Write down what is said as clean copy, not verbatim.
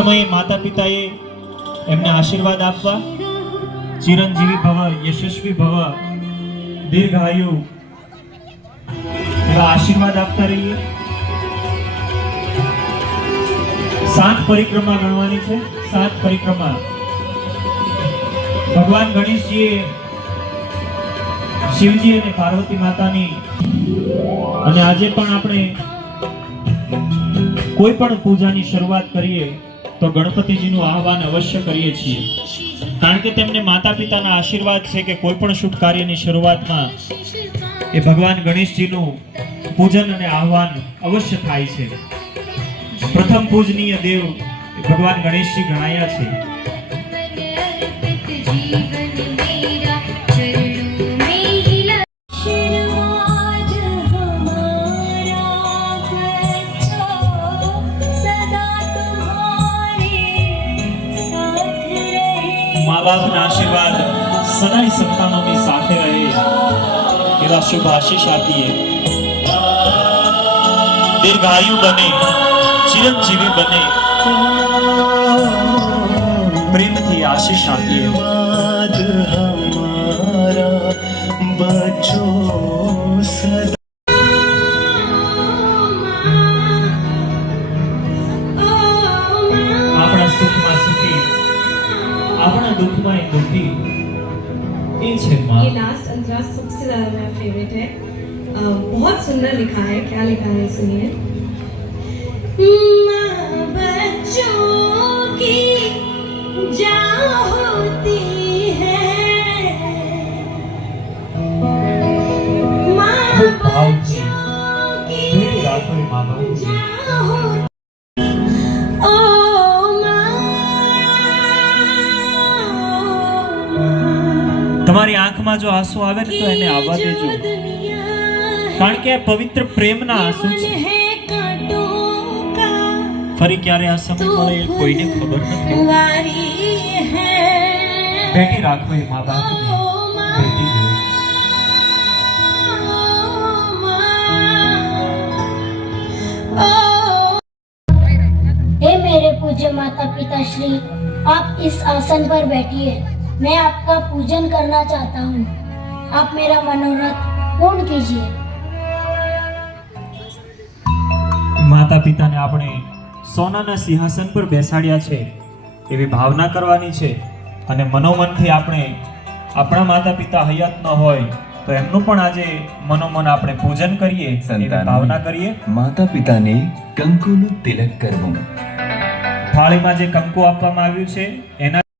સમયે માતા પિતાએ એમને આશીર્વાદ આપવા, ચિરંજીવી ભવ, યશસ્વી ભવ, દીર્ઘાયુ એવા આશીર્વાદ આપતા રહીએ। 7 પરિક્રમા ગણવાની છે। 7 પરિક્રમા ભગવાન ગણેશજીએ શિવજી અને પાર્વતી માતાની, અને આજે પણ આપણે કોઈ પણ પૂજાની શરૂઆત કરીએ તો ગણપતિજીનું આહવાન અવશ્ય કરીએ છીએ, કારણ કે તેમને માતા પિતાના આશીર્વાદ છે કે કોઈ પણ શુભ કાર્યની શરૂઆતમાં એ ભગવાન ગણેશજીનું પૂજન અને આહવાન અવશ્ય થાય છે। પ્રથમ પૂજનીય દેવ એ ભગવાન ગણેશજી ગણાયા છે। माँ बाप ना आशीर्वाद सदाई संतानों की साथे रहे एवा शुभ आशीष आपीए। दीर्घायु बने, चिरंजीवी बने, प्रेम थी आशीष आपीए। अपना सुख में सुखी, अपना दुख में दुखी, ये लास्ट अंतरा सबसे ज्यादा मेरा फेवरेट है। बहुत सुंदर लिखा है। क्या लिखा है सुनिए। माँ बच्चों की जान होती है, माँ बच्चों की जान होती है। તમારી આંખમાં જો આંસુ આવે ને તો એને આવવા દેજો, કારણ કે આ પવિત્ર પ્રેમના આંસુ છે। ફરી ક્યારે આ સમય મળે એ કોઈને ખબર નથી। બેટી રાખો એ મા બાપને, બેટી हे मेरे पूज्य माता पिता श्री, आप इस आसन पर बैठिए। मैं आपका पूजन करना चाहता हूँ। आप मेरा मनोरथ पूर्ण कीजिए। માતા પિતાને આપણે સોનાના સિંહાસન પર બેસાડ્યા છે એવી ભાવના કરવાની છે, અને મનોમનથી આપણે આપણા માતા પિતા હયાત ન હોય તો એમનું પણ આજે મનોમન આપણે પૂજન કરીએ, એવી ભાવના કરીએ। માતા પિતાને કંકુનું તિલક કરવું। થાળીમાં જે કંકુ આપવામાં આવ્યું છે એના